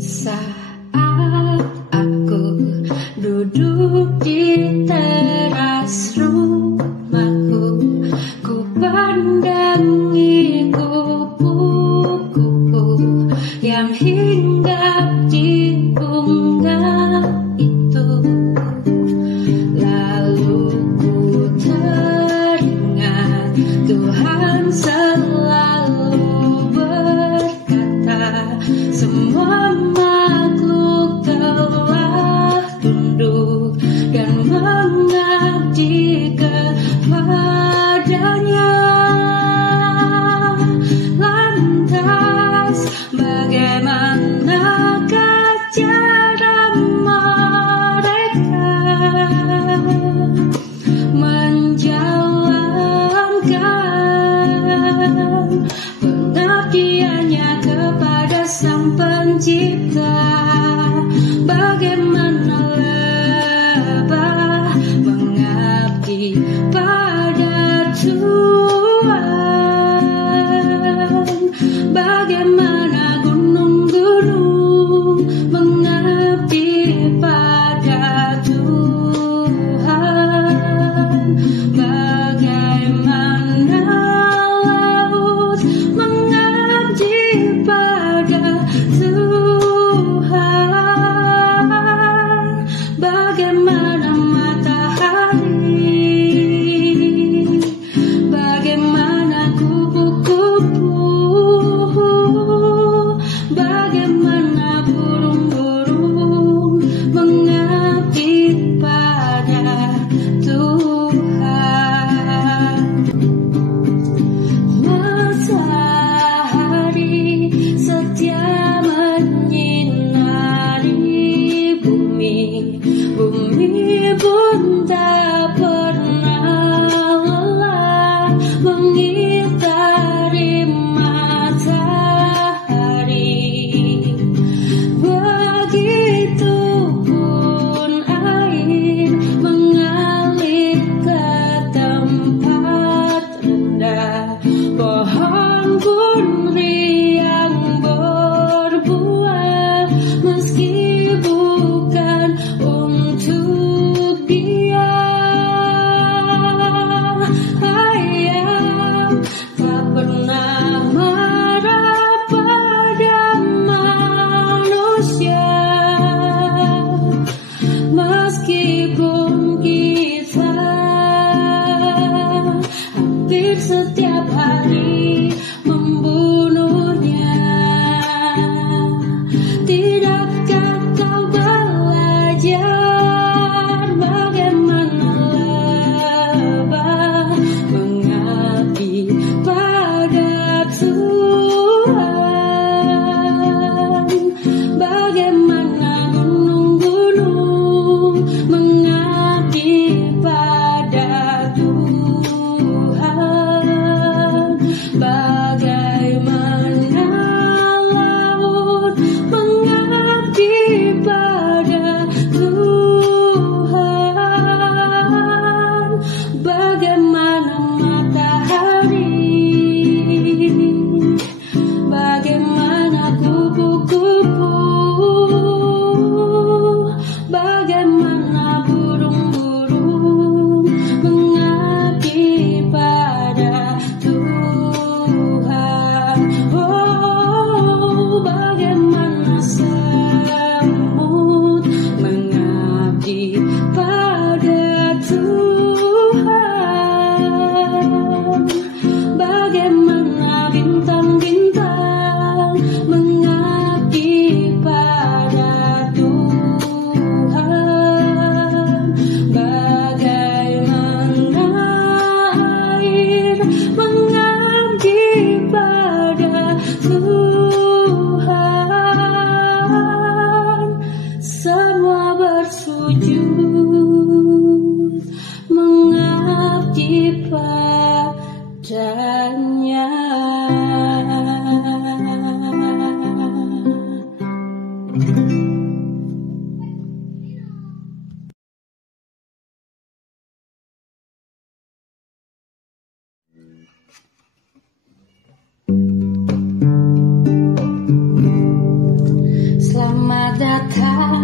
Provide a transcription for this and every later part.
Saat aku duduk di teras rumahku, ku pandangi kupu-kupu yang hinggap di bunga itu. Lalu ku teringat Tuhan selalu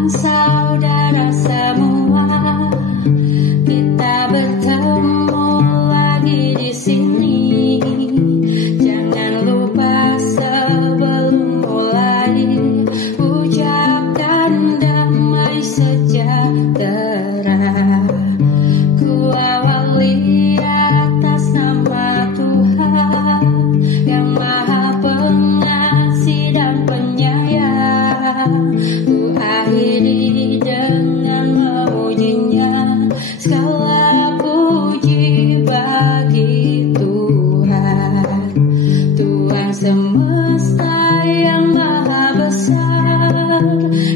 Tuhan saudara semua, kita bertemu lagi di sini. Jangan lupa sebelum mulai ucapkan damai sejahtera. Ku awali atas nama Tuhan yang Maha Pengasih dan Penyayang. Ku akhiri dengan memujinya, segala puji bagi Tuhan. Tuhan semesta yang Maha Besar,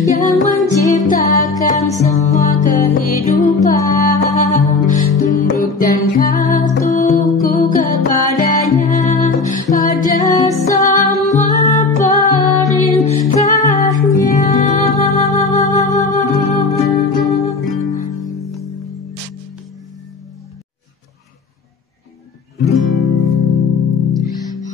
yang menciptakan semua kehidupan. Tunduk dan patuhku kepadanya pada semua perintahnya.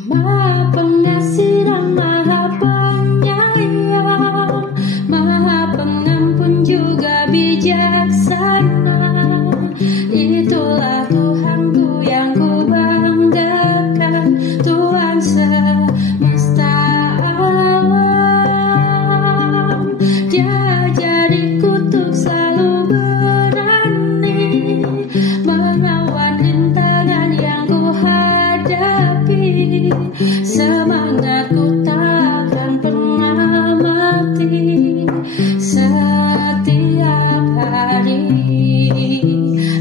Maha Pengasih dan Maha Penyayang, Maha Pengampun juga bijaksana. Itulah Tuhanku yang ku banggakan, Tuhan semesta alam. Dia jadi kutuk selalu berani melawan rintangan yang ku hadapi. Semangatku takkan pernah mati setiap hari.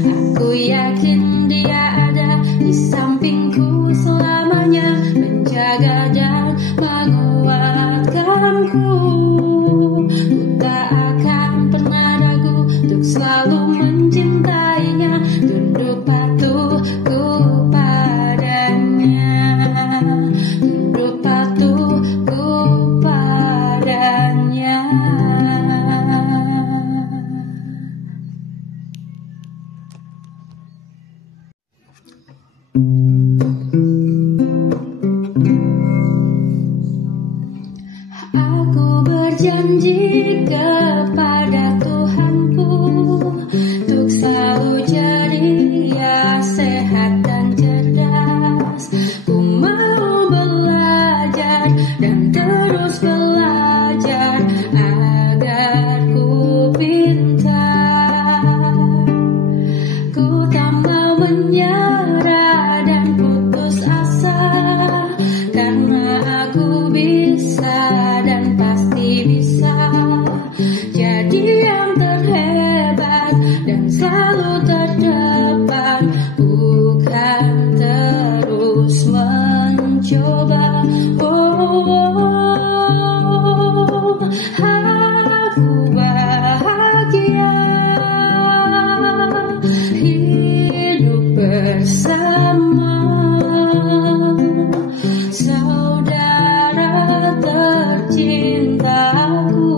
Aku yakin Dia ada di sampingku selamanya, menjaga dan menguatkanku. Ku tak akan pernah ragu untuk selalu mencintainya, tunduk patuhku padanya, tunduk patuhku padanya. Aku berjanji kepada Tuhanku untuk selalu ceria, sehat dan cerdas. Ku mau belajar dan terus belajar agar ku pintar. Ku tak mau menyerah dan putus asa, karena aku bisa dan pasti bisa jadi yang terhebat dan selalu terdepan. Bukan terus mencoba. Aku bahagia hidup bersama saudara tercintaku,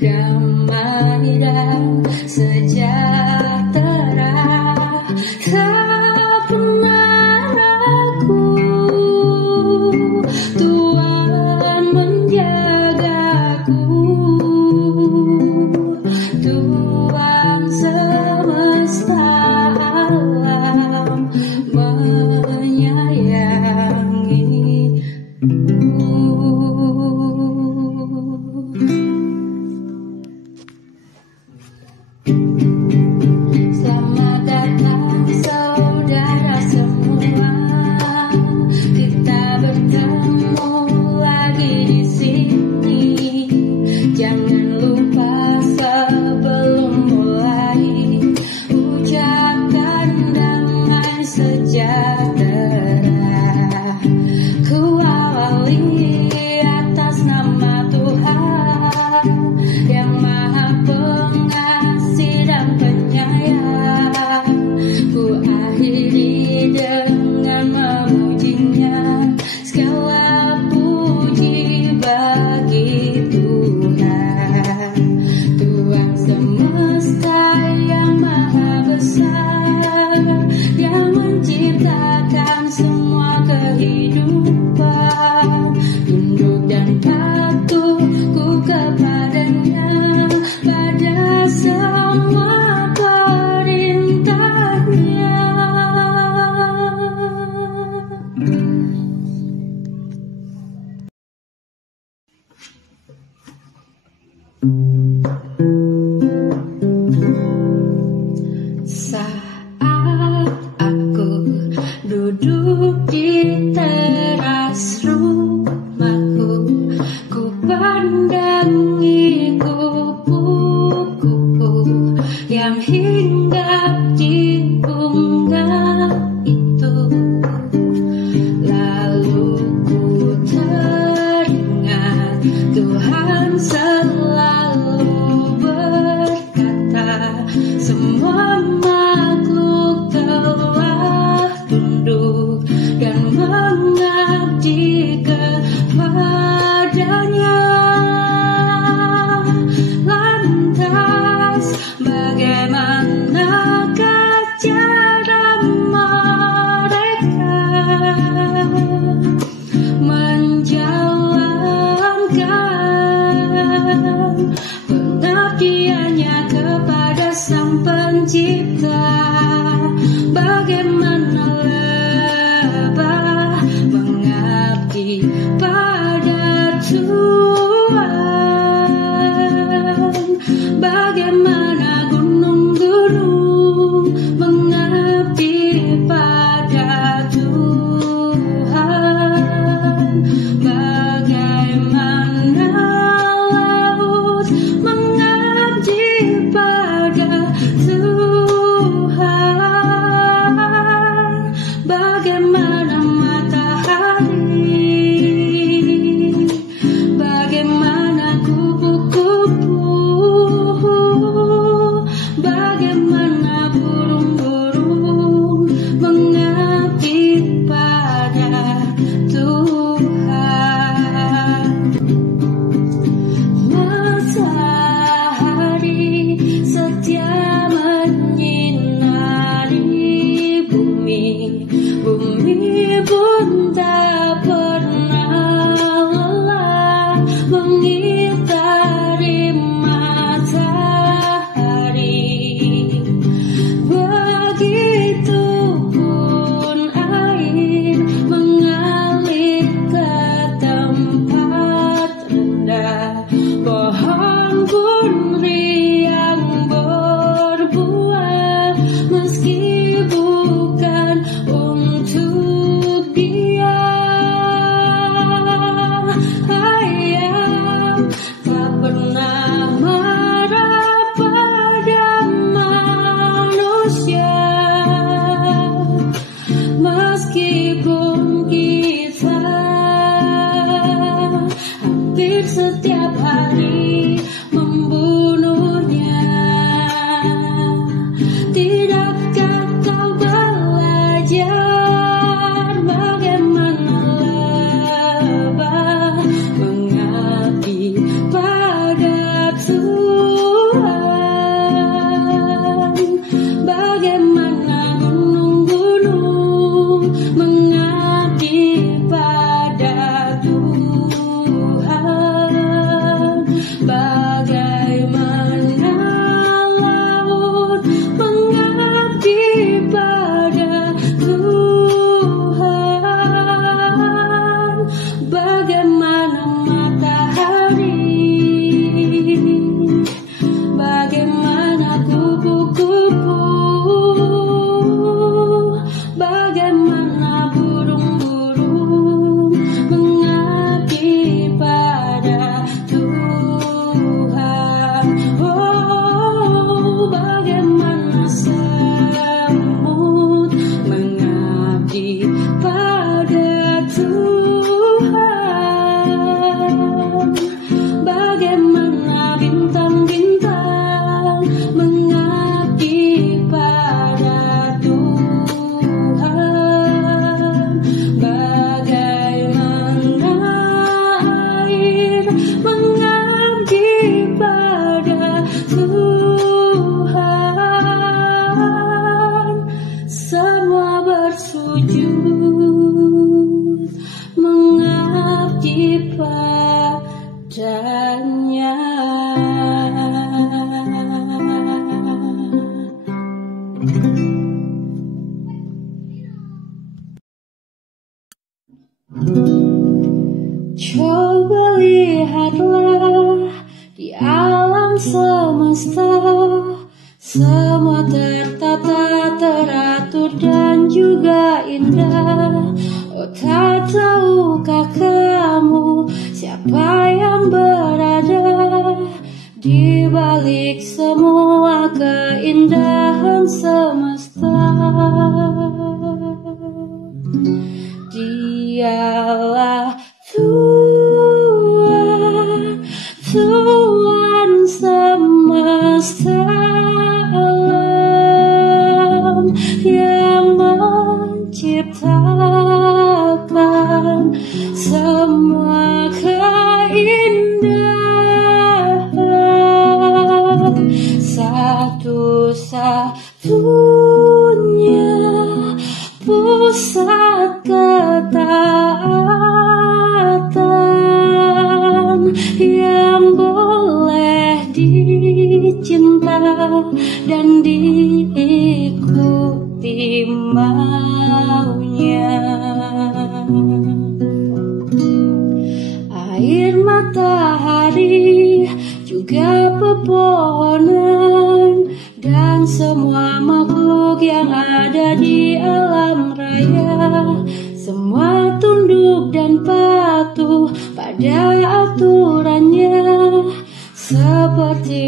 damai dan sejahtera. Tak pernah ragu, Tuhan menjagaku. Tuhan semesta alam Selamat datang saudara semua, kita bertemu lagi di sini. Jangan lupa sebelum mulai ucapkan damai sejahtera. Ku awali atas nama Tuhan yang Maha Pengasih dan Penyayang. Ku akhiri dengan memujinya, segala puji bagi Tuhan. Tuhan semesta yang Maha Besar, yang menciptakan semua duduk di teras rumahku, ku pandangi kupu-kupu yang hinggap di bunga itu. Lalu ku teringat Tuhan selalu berkata, semua makhluk telah tunduk dan mengabdi kepadanya. Lantas bagaimanakah cara mereka menjalankan pengabdiannya kepada Sang Pencipta? Bagaimana lebah mengabdi pada Tuhan? Bagaimana gunung-gunung mengabdi pada Tuhan? Bagaimana laut mengabdi pada Tuhan? Bagaimana matahari? Bagaimana kupu-kupu? Bagaimana burung-burung mengabdi pada Tuhan? Matahari setia menyinari bumi, bumi pun tak pernah lelah mengitari matahari. Begitupun air mengalir ke tempat rendah, pohon pun riang berbuah meski bukan untuk dia. Ayam tak pernah marah pada manusia, meskipun kita hampir setiap hari membunuhnya. Tidakkah kau belajar bagaimana lebah mengabdi pada Tuhan? Bagaimana gunung-gunung mengabdi pada Tuhan? Bagaimana laut mengabdi pada Tuhan? Bagaimana matahari? Bagaimana kupu-kupu? Bagaimana burung-burung mengabdi pada Tuhan? Oh, bagaimana semut mengabdi pada Tuhan? Bagaimana bintang-bintang mengabdi pada Tuhan? Bagaimana air mengabdi pada Tuhan? Semua bersujud mengabdi padanya. Coba lihatlah di alam semesta, semua tertata, teratur dan juga indah. Dialah Tuhan, Tuhan semesta alam yang menciptakan semua keindahan. Satu-satunya pusat ketaatan yang boleh dicinta dan diikuti maunya. Air, matahari, juga pepohonan dan semua makhluk yang ada di alam raya, semua tunduk dan patuh pada aturannya. Seperti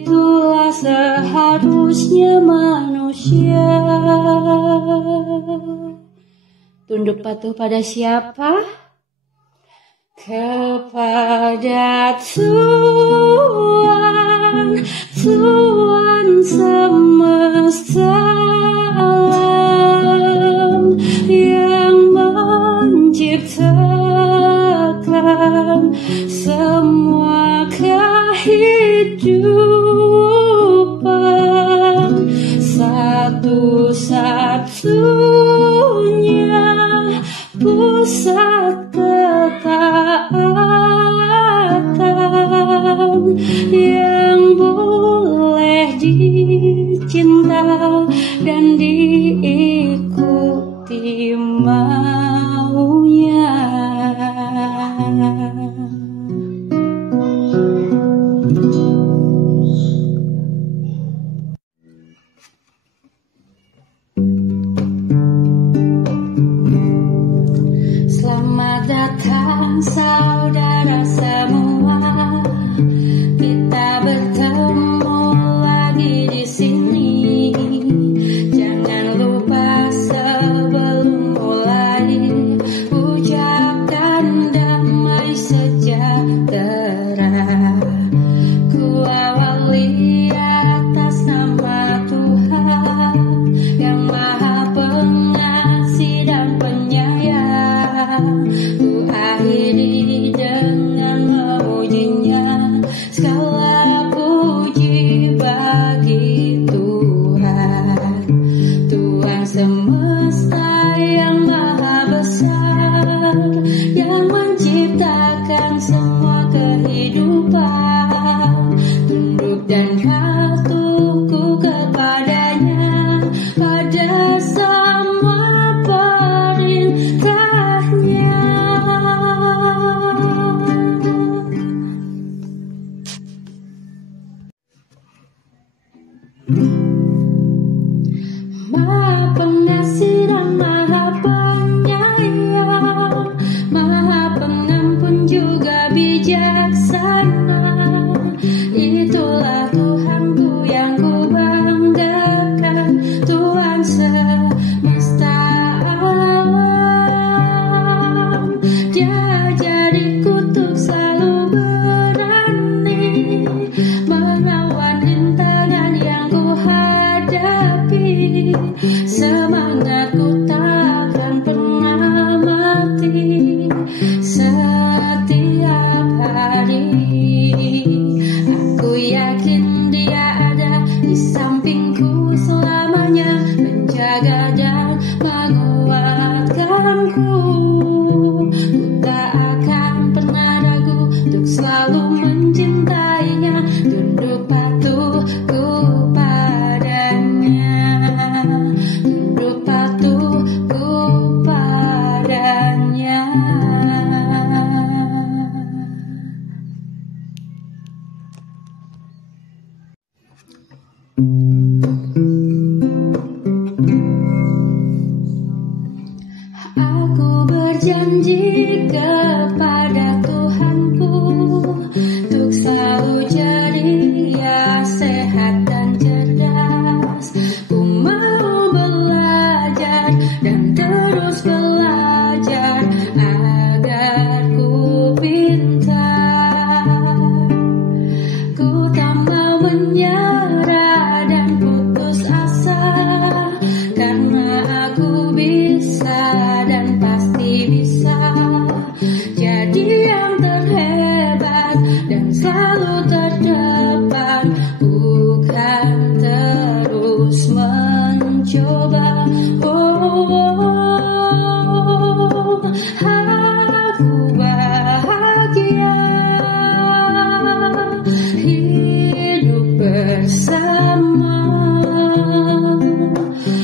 itulah seharusnya manusia. Tunduk patuh pada siapa? Kepada Tuhan, Tuhan semesta alam yang menciptakan semua kehidupan. Satu-satunya pusat ketaatan yang boleh dicinta dan diikuti maunya. Selamat datang saudara semua, kita bertemu lagi di sini. Jangan lupa sebelum mulai ucapkan damai sejahtera. Ku awali atas nama Tuhan yang Maha Pengasih dan Penyayang. Ku akhiri dengan memujinya, segala puji bagi Tuhan. Tuhan semesta yang maha besar, yang menciptakan semua kehidupan. Tunduk dan patuhku kepadanya pada semua perintahnya. Maha Pengasih dan Maha Penyayang, Maha Pengampun juga bijaksana. Itulah Tuhanku yang ku banggakan, Tuhan semesta alam. Dia jadi kutuk selalu berani melawan rintangan yang ku hadapi. Semangatku takkan pernah mati setiap hari. Aku yakin Dia ada di sampingku selamanya, menjaga dan menguatkanku. Ku tak akan pernah ragu untuk selalu mencintainya, tunduk patuhku padanya, tunduk patuhku padanya. Aku berjanji kepada Tuhanku untuk selalu jadi ya sehat dan cerdas. Ku mau belajar dan terus belajar aku bahagia hidup bersama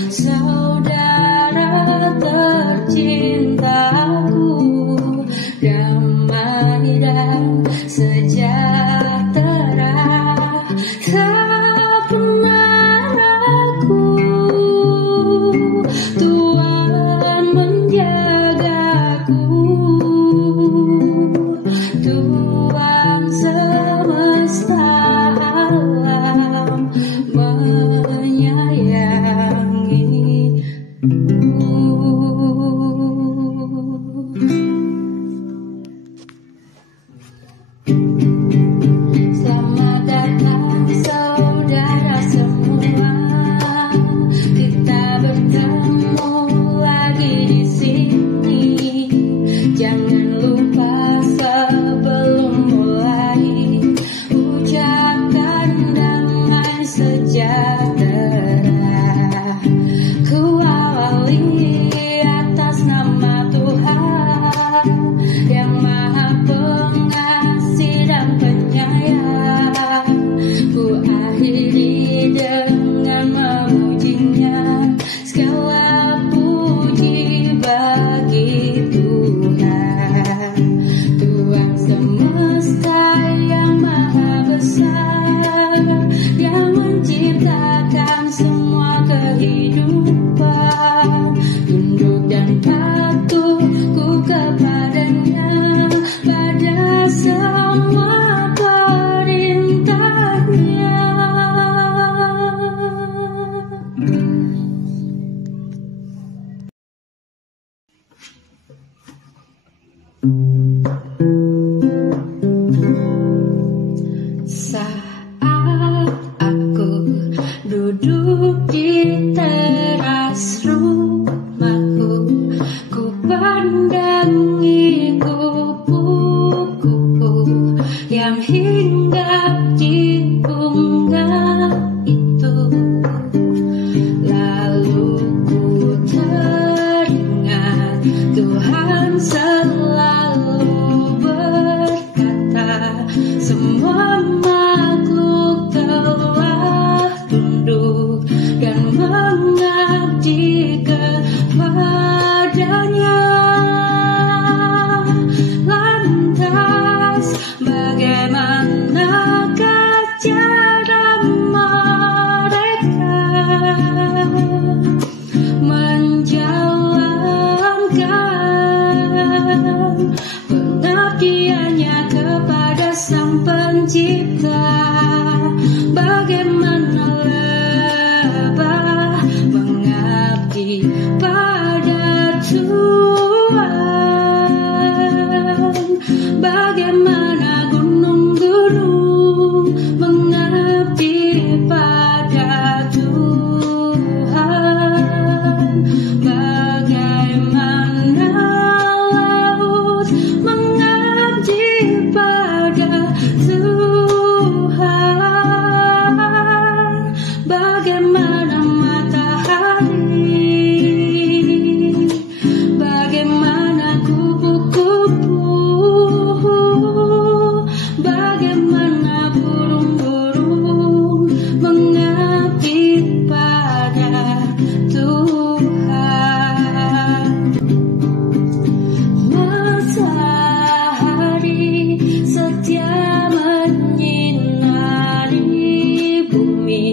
saudara tercintaku, damai dan sejahtera tak pernah ragu. Tuhan menjagaku, Tuhan semesta alam Selamat datang saudara semua, kita bertemu lagi di sini. Jangan lupa sebelum mulai ucapkan damai sejahtera. Ku awali atas nama Tuhan yang Maha Pengasih dan Penyayang. Ku akhiri dengan memujinya, segala puji bagi Tuhan. Tuhan semesta yang Maha Besar, yang menciptakan semua kehidupan. Tunduk dan patuhku kepadanya pada semua perintahnya. Saat aku duduk di teras rumahku, ku pandangi kupu-kupu yang hinggap di bunga itu. Lalu ku teringat Tuhan selalu berkata, semua makhluk telah tunduk dan mengabdi kepadanya. Lantas bagaimanakah cara mereka menjalankan pengabdiannya kepada Sang Pencipta? Bagaimana lebah mengabdi pada Tuhan? Bagaimana gunung-gunung mengabdi pada Tuhan? Bagaimana laut mengabdi pada Tuhan? Bagaimana matahari? Bagaimana kupu-kupu? Bagaimana burung-burung mengabdi pada Tuhan? Matahari setia menyinari bumi,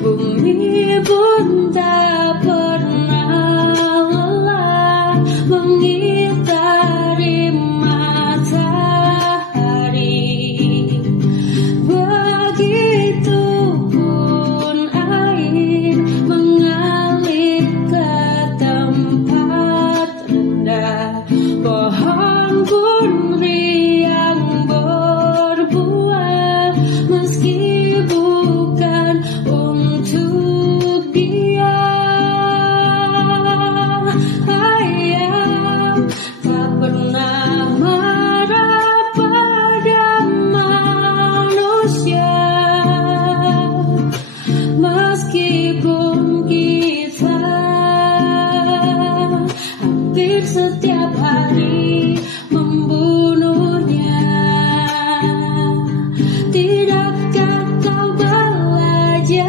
bumi pun tak pernah lelah mengitari matahari. Begitupun air mengalir ke tempat rendah, pohon pun riang berbuah meski bukan untuk dia. Ayam tak pernah marah pada manusia, meskipun kita hampir setiap hari membunuhnya. Tidakkah kau belajar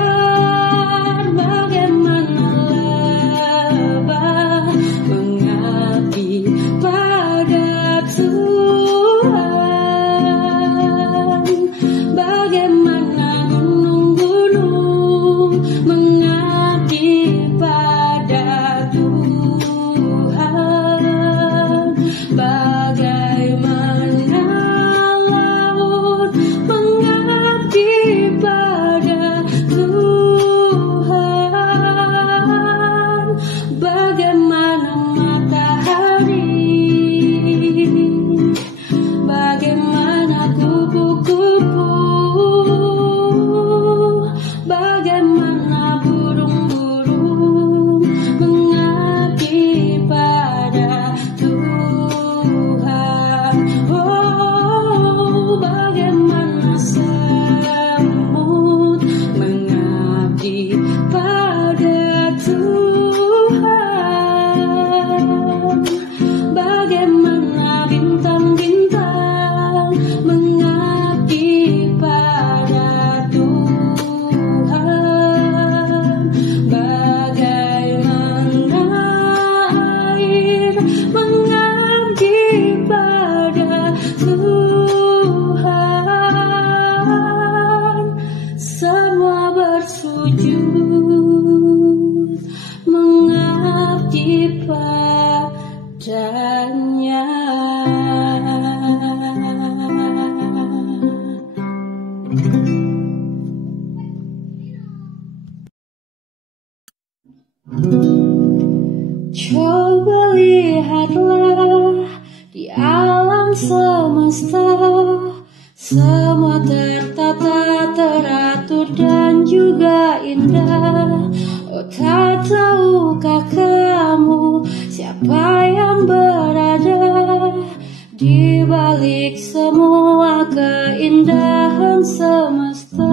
bagaimana lebah mengabdi pada Tuhan? Bagaimana gunung-gunung mengabdi pada Tuhan? Bagaimana laut mengabdi pada Tuhan? Bagaimana matahari, bagaimana kupu-kupu, bagaimana burung-burung mengabdi pada Tuhan. Oh, bagaimana semut mengabdi pada Tuhan. Bagaimana bintang-bintang mengabdi pada Tuhan. Bagaimana air mengabdi pada Tuhan. Semua bersujud mengabdi padanya. Coba lihatlah di alam semesta, semua tertata, teratur dan juga indah. Oh, tak tahukah kamu siapa yang berada di balik semua keindahan semesta?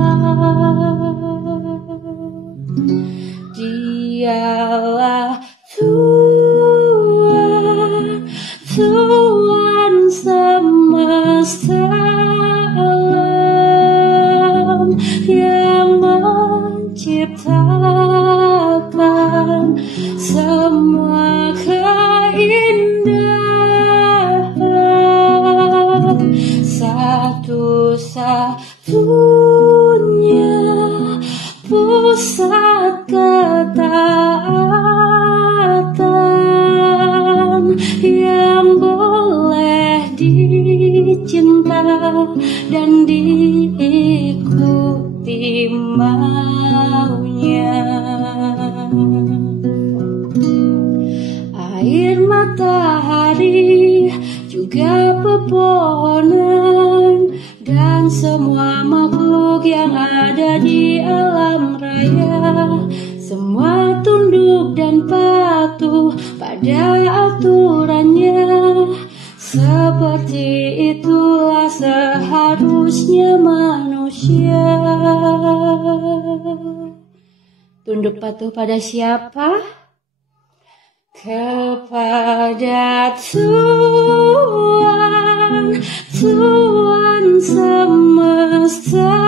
Dialah Tuhan, Tuhan semesta alam yang menciptakan semua keindahan. Satu-satunya pusat ketaatan yang boleh dicinta dan diikuti maunya. Air, matahari, juga pepohonan dan semua makhluk yang ada di alam raya, semua tunduk dan patuh pada aturannya. Seperti itulah seharusnya manusia. Tunduk patuh pada siapa? Kepada Tuhan, Tuhan semesta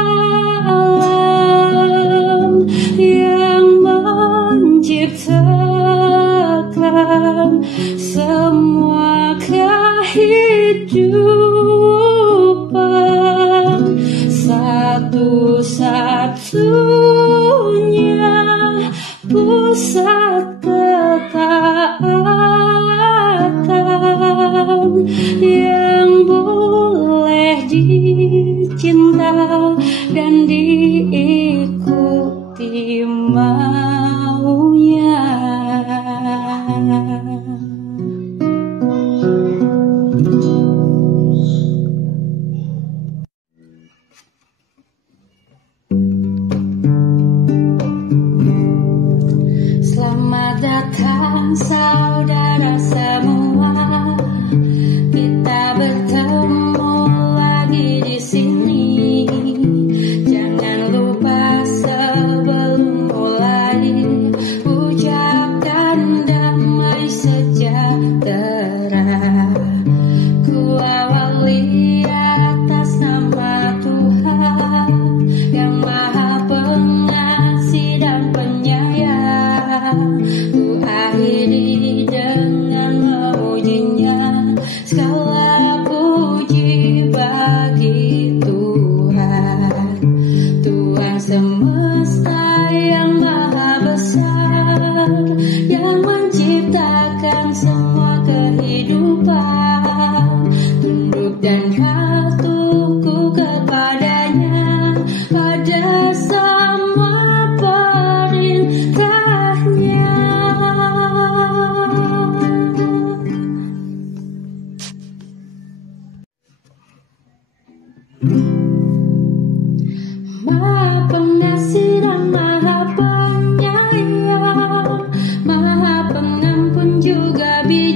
alam yang menciptakan semua kehidupan. Satu-satunya pusat ketaatan yang boleh dicinta dan diikuti maunya.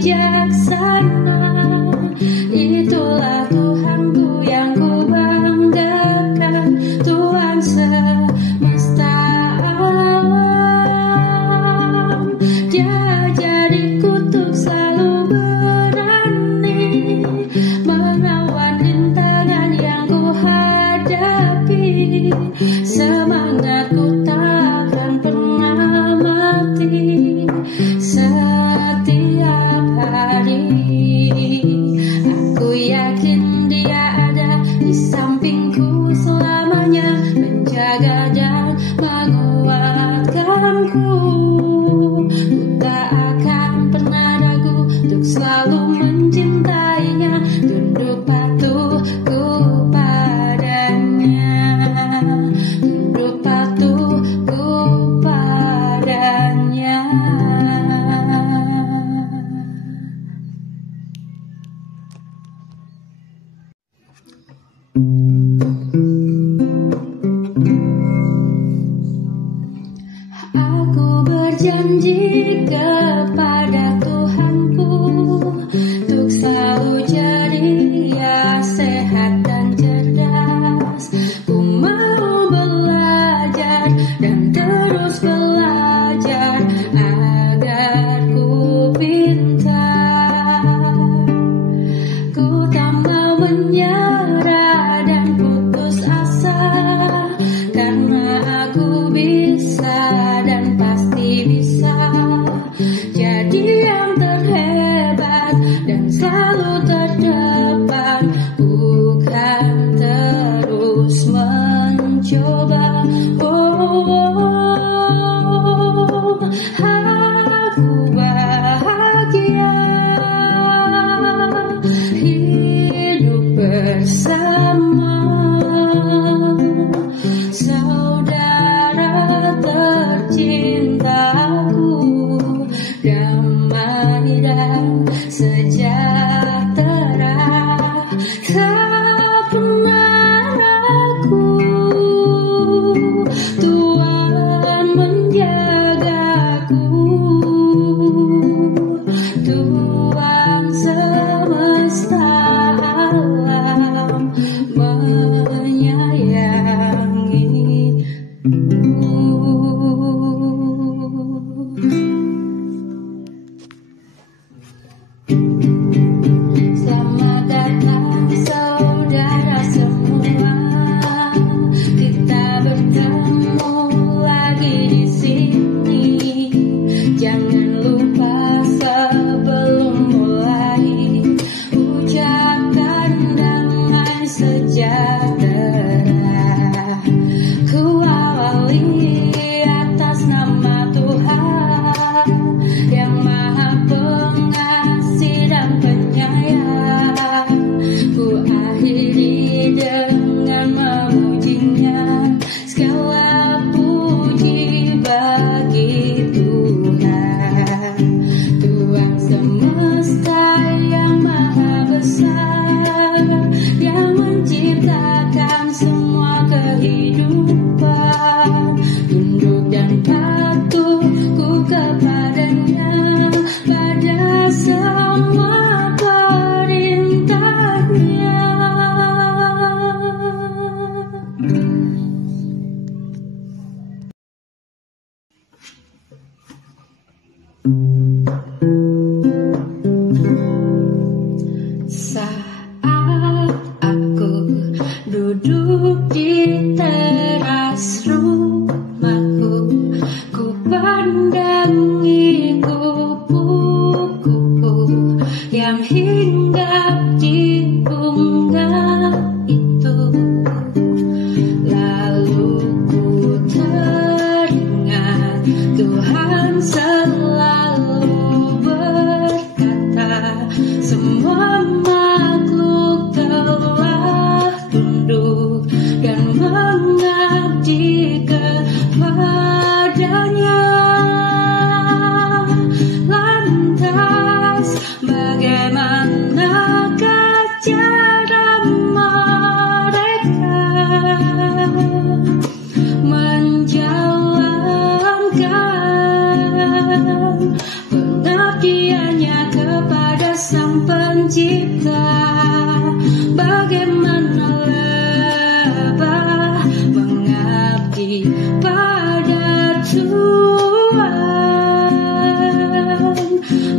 bijaksana. Itulah Tuhanku yang ku banggakan, Tuhan semesta alam. Dia jadi kutuk selalu berani melawan rintangan yang ku hadapi. Semangatku takkan pernah mati setiap hari. Aku yakin Dia ada di sampingku selamanya, menjaga dan menguatkanku. Ku tak akan pernah ragu untuk selalu mencintainya, tunduk patuhku padanya, tunduk patuhku padanya. Aku berjanji kepada Tuhanku untuk selalu jadi ya sehat dan cerdas. Ku mau belajar dan terus belajar agar ku pintar. Ku tak mau menyerah dan putus asa, karena aku bisa dan pasti bisa jadi yang terhebat dan selalu terdepan. Bukan terus mencoba. Aku bahagia hidup bersama saudara tercintaku, damai dan sejahtera. Tak pernah ragu, Tuhan menjagaku, Tuhan semesta alam menyayangiku. Selamat datang saudara semua, kita bertemu lagi di sini. Jangan lupa sebelum mulai ucapkan damai sejahtera. Ku awali atas nama Tuhan yang Maha Pengasih dan Penyayang. Ku akhiri dengan memujinya, segala puji bagi Tuhan, Tuhan semesta yang maha besar, yang menciptakan semua kehidupan. Tunduk dan patuhku kepadanya pada semua perintahnya. Saat aku duduk di teras rumahku, ku pandangi kupu-kupu yang hinggap di bunga itu. Lalu ku teringat Tuhan selalu berkata, semua makhluk telah tunduk dan mengabdi kepadanya. Lantas bagaimanakah cara mereka menjalankan pengabdiannya kepada Pencipta, bagaimana lebah mengabdi pada Tuhan,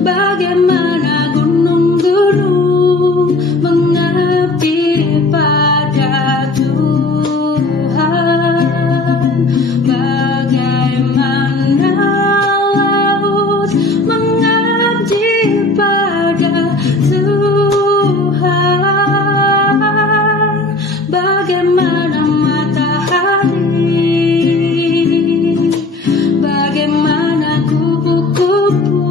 bagaimana gunung-gunung mengabdi pada Tuhan, bagaimana laut mengabdi pada Tuhan, bagaimana matahari, bagaimana kupu-kupu,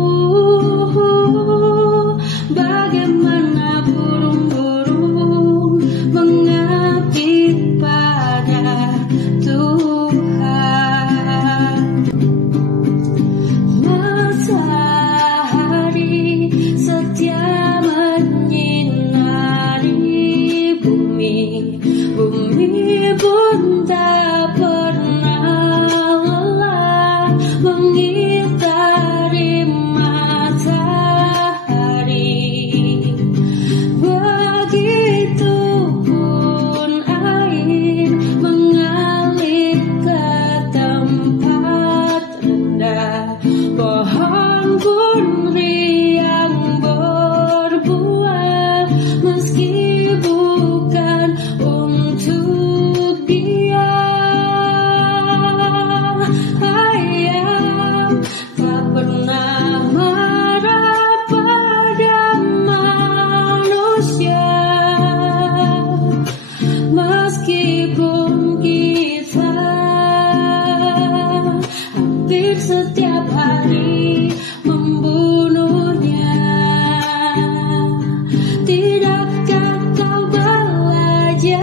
bagaimana burung-burung mengabdi pada Tuhan. Matahari setia menyinari bumi, bumi pun tak pernah lelah mengitari matahari. Begitupun air mengalir ke tempat rendah, pohon pun riang berbuah meski bukan untuk dia. Ayam tak pernah marah pada manusia, meskipun kita hampir setiap hari membunuhnya. Tidakkah kau belajar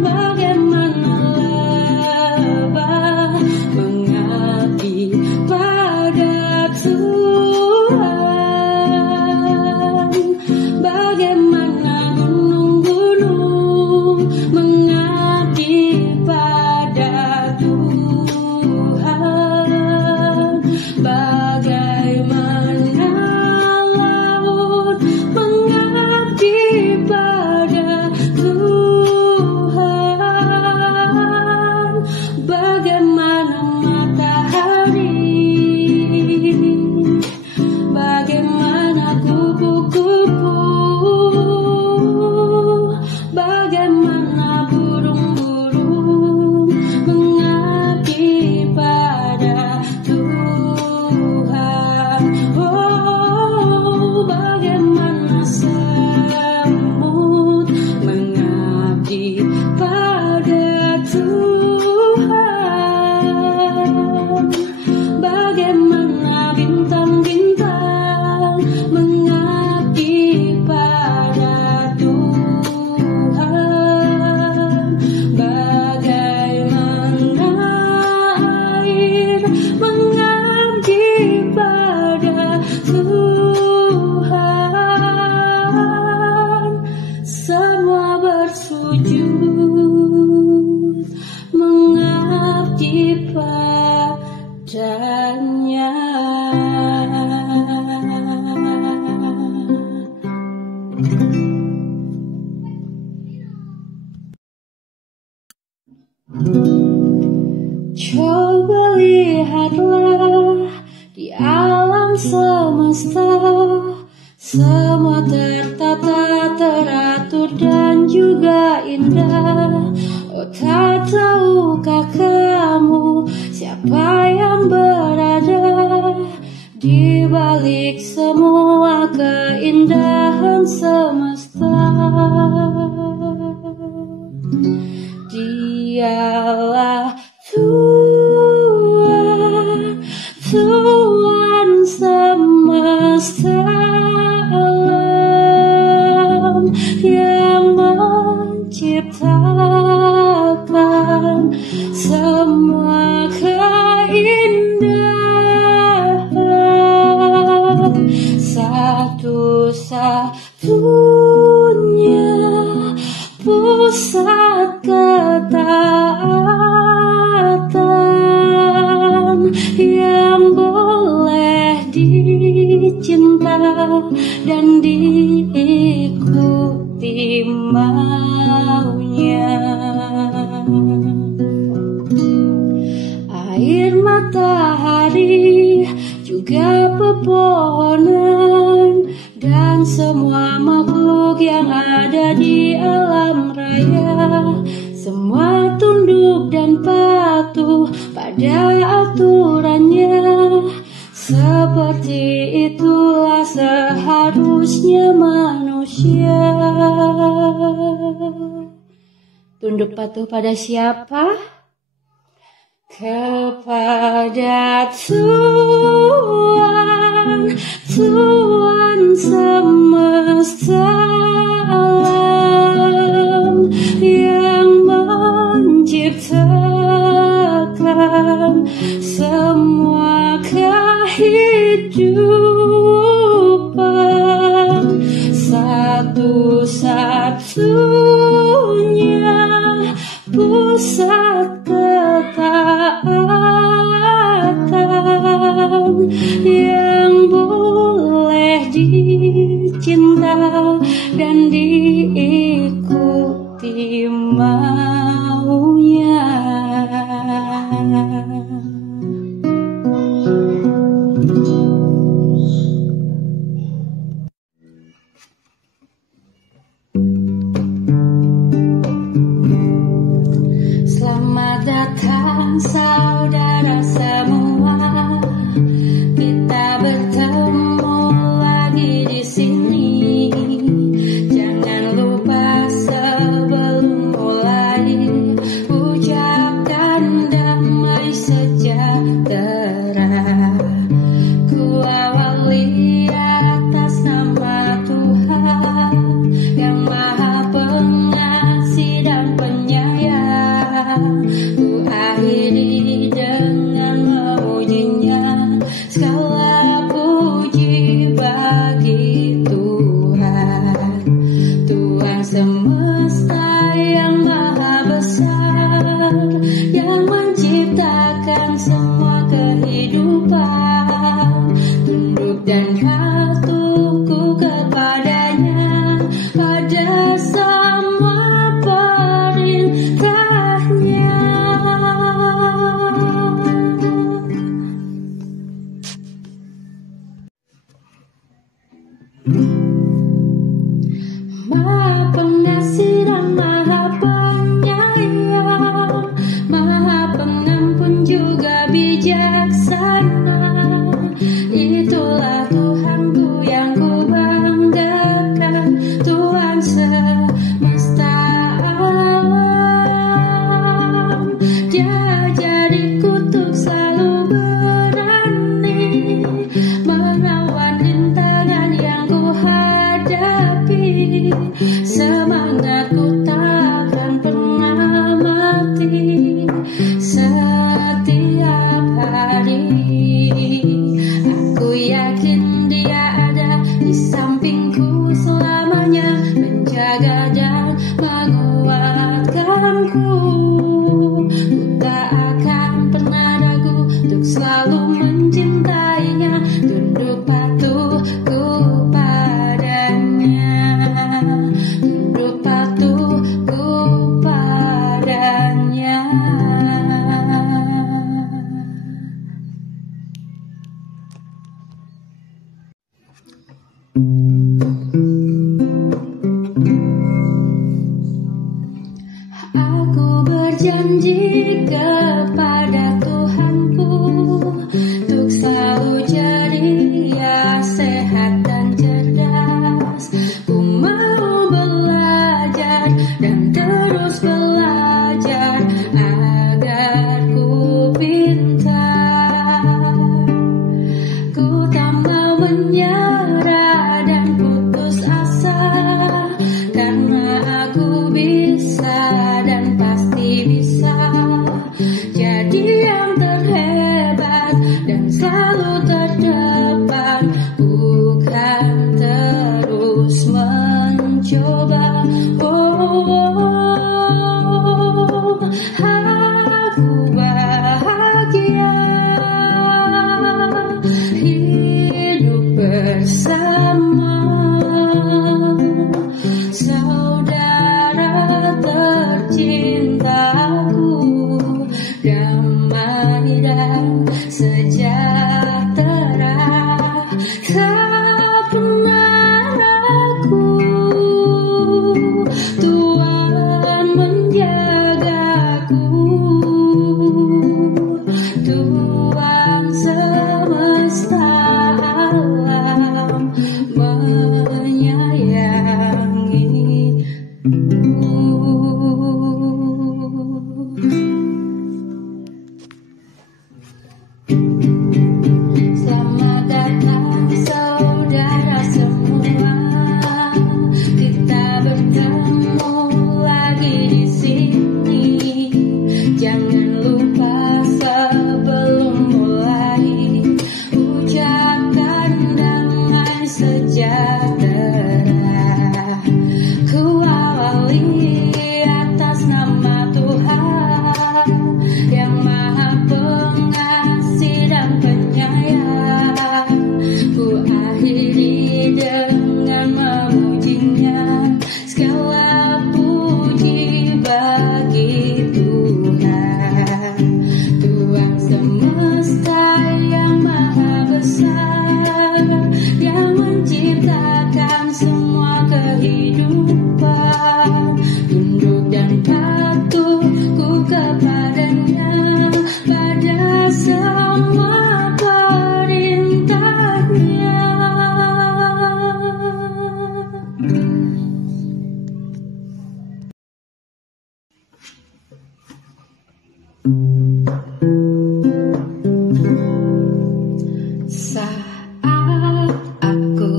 bagaimana lebah mengabdi pada Tuhan, bagaimana gunung-gunung mengabdi pada Tuhan, bagaimana laut mengabdi pada Tuhan, bagaimana matahari, bagaimana kupu-kupu, bagaimana burung-burung mengabdi pada Tuhan. Oh, bagaimana semut mengabdi pada Tuhan, bagaimana bintang-bintang mengabdi pada Tuhan, bagaimana air mengabdi pada Tuhan, semua bersujud mengabdi padanya. Coba lihatlah di alam semesta, semua tertata, teratur dan juga indah. Oh, tak tahukah kamu siapa yang berada di balik semua keindahan semesta? Dialah Tuhan, Tuhan semesta alam yang menciptakan semua keindahan. Satu-satunya pusat ketaatan yang boleh dicinta dan diikuti maunya. Air, matahari, juga pepohonan, dan semua makhluk yang ada di alam raya, semua tunduk dan patuh pada aturannya. Seperti itulah seharusnya manusia. Tunduk patuh pada siapa? Kepada Tuhan, Tuhan semesta alam yang menciptakan semua kehidupan. Satu-satunya pusat ketaatan yang boleh dicinta dan diikuti maunya. Selamat datang saudara semua, kita bertemu lagi di sini. Jangan lupa sebelum mulai ucapkan damai sejahtera. Ku awali atas nama Tuhan yang Maha Pengasih dan Penyayang. Ku akhiri dengan memujinya, segala puji bagi Tuhan. Tuhan semesta yang maha besar, yang menciptakan semua kehidupan. Tunduk dan patuhku kepadanya pada semua perintahnya. Maha Pengasih dan Maha Penyayang, Maha Pengampun juga bijaksana. Itulah Tuhanku yang ku banggakan, Tuhan semesta alam. Dia jadi kutuk selalu berani melawan rintangan yang ku hadapi. Semangatku takkan pernah mati setiap hari. Aku yakin Dia ada di sampingku selamanya, menjaga dan menguatkanku. Ku tak akan pernah ragu untuk selalu mencintainya, tunduk patuhku padanya, tunduk patuhku padanya. Aku berjanji kepada Tuhanku untuk selalu ceria, sehat dan cerdas. Ku mau belajar dan terus belajar agar ku pintar. Ku tak mau menyerah dan ku sejahtera. Ku awali atas nama Tuhan yang Maha Pengasih dan Penyayang. Ku akhiri dengan memujinya, segala puji bagi Tuhan. Tuhan semesta yang maha besar, yang menciptakan semua kehidupan. Tunduk dan patuh ku kepadanya pada semua perintahnya. Saat aku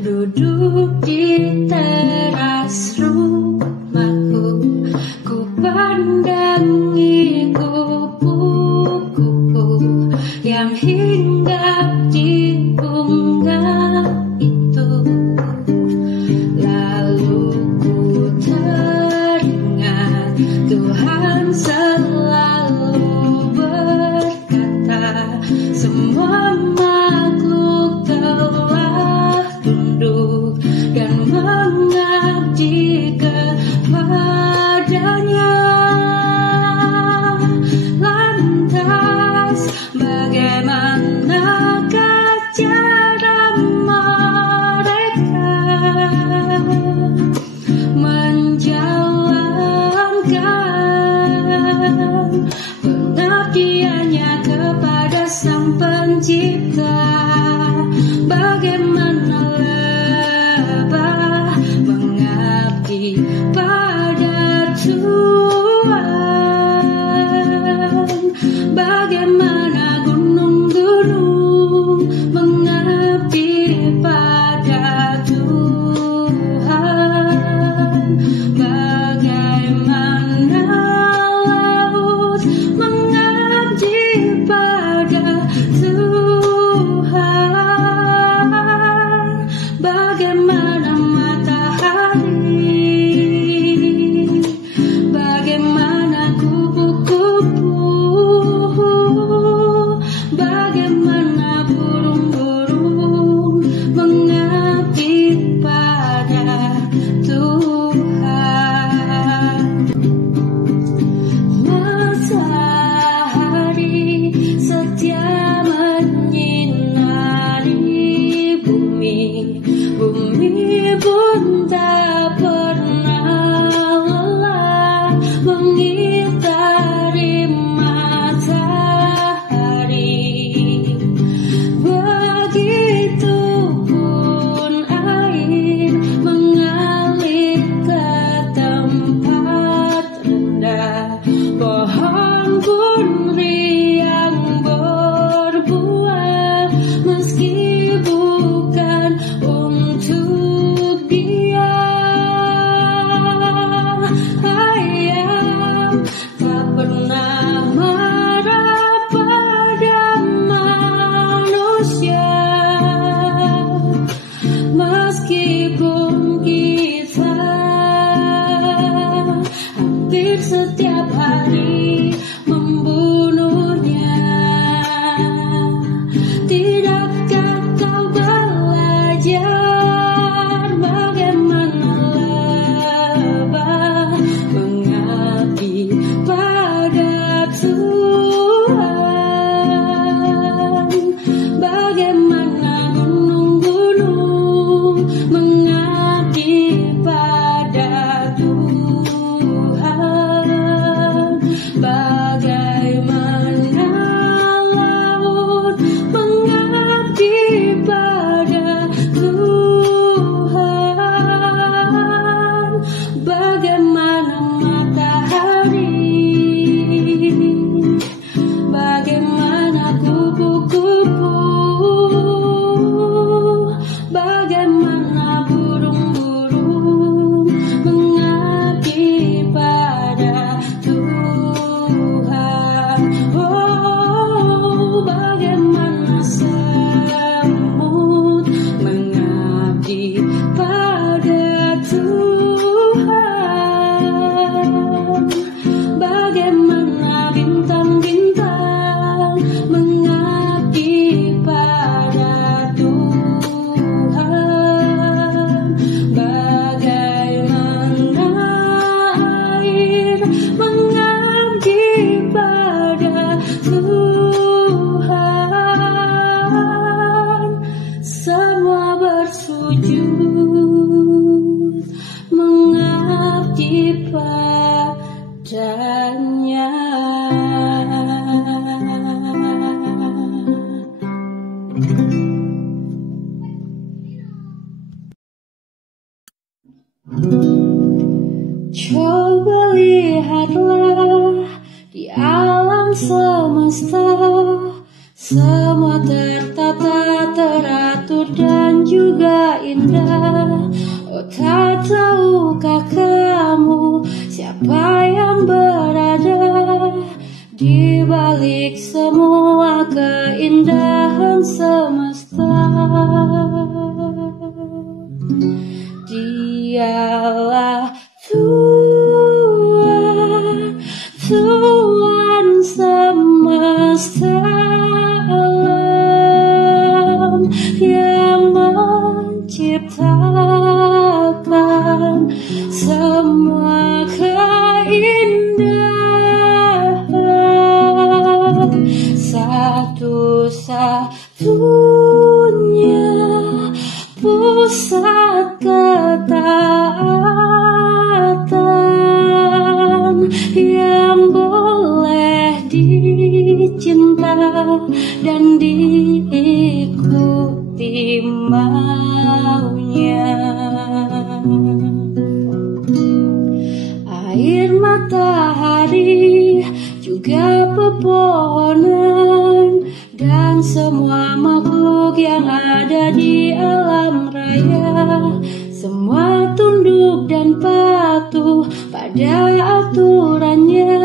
duduk di teras rumahku, ku pandangi kupu-kupu yang hinggap di bunga itu. Lalu ku teringat Tuhan selalu berkata, semua makhluk telah tunduk dan Coba lihatlah di alam semesta, semua tertata, teratur dan juga indah. Oh, tak tahukah kamu siapa yang berada di balik semua keindahan semesta? Dialah Tuhan, Tuhan semesta alam yang menciptakan semua keindahan. Satu-satunya pusat ketaatan yang boleh dicinta dan diikuti maunya. Air, matahari, juga pepohonan dan semua makhluk yang ada di alam raya, semua tunduk dan patuh pada aturannya.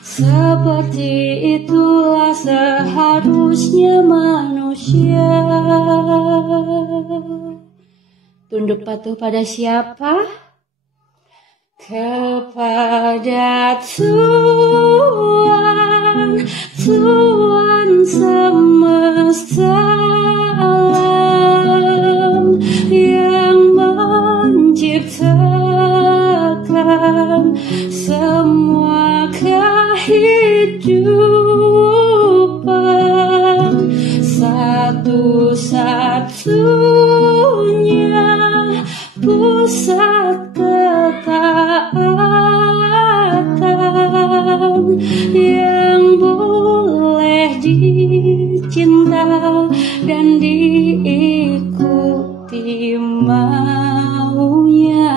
Seperti itulah seharusnya manusia. Tunduk patuh pada siapa? Kepada Tuhan, Tuhan semesta alam yang menciptakan semua kehidupan. Satu-satunya pusat ketaatan yang boleh dicinta dan diikuti maunya.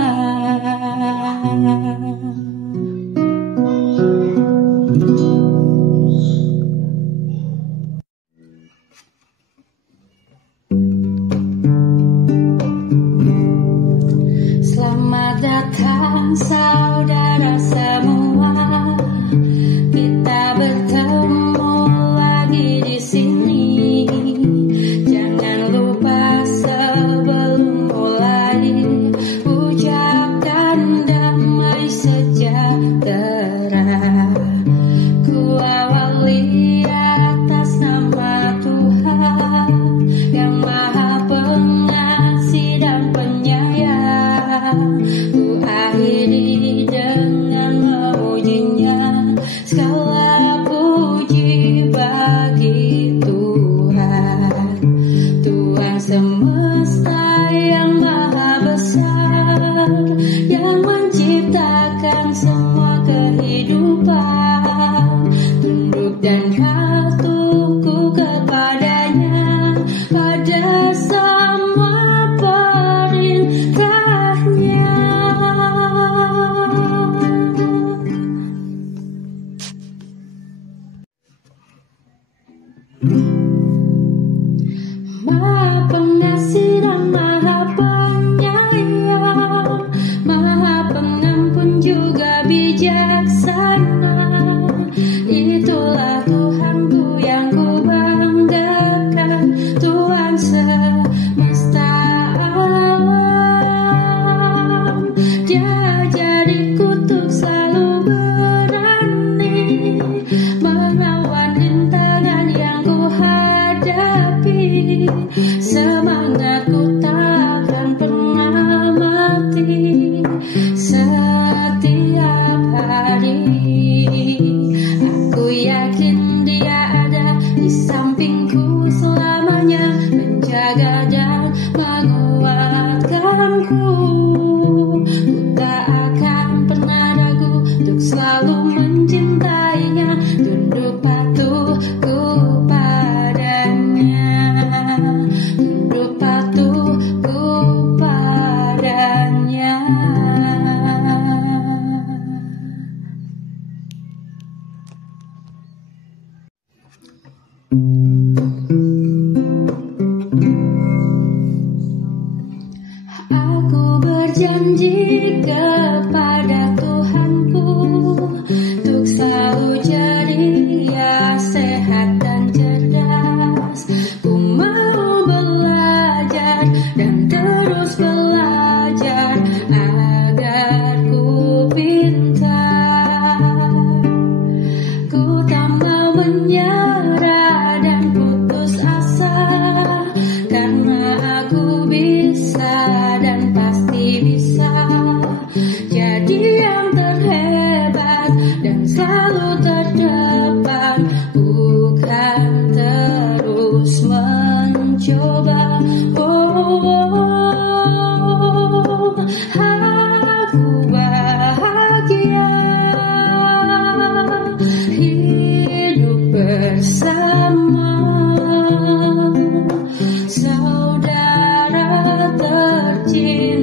Selamat datang saudara semua, kita bertemu lagi di sini. Jangan lupa sebelum mulai ucapkan damai sejahtera. Ku awali atas nama Tuhan yang Maha Pengasih dan Penyayang. Ku akhiri dengan memujinya, segala puji bagi Tuhan. Tuhan semesta yang maha besar, yang menciptakan semua kehidupan. Tunduk dan patuhku kepadanya pada semua perintahnya. Maha Pengasih dan Maha Penyayang, Maha Pengampun juga bijaksana. Itulah Tuhanku yang ku banggakan, Tuhan semesta alam. Dia jadi kutuk selalu berani melawan rintangan yang ku hadapi. Semangatku takkan pernah mati setiap hari. Aku yakin Dia ada di sampingku selamanya, menjaga dan menguatkanku. Ku tak akan pernah ragu untuk selalu mencintainya, tunduk patuhku padanya, tunduk patuhku padanya. Aku berjanji kepada Tuhanku untuk selalu ceria, sehat dan cerdas. Ku mau belajar dan terus belajar agar ku pintar. Ku tak mau menyerah dan putus asa, karena aku bisa dan pasti bisa jadi yang terhebat dan selalu terdepan. Bukan terus mencoba. Aku bahagia hidup bersama saudara tercinta.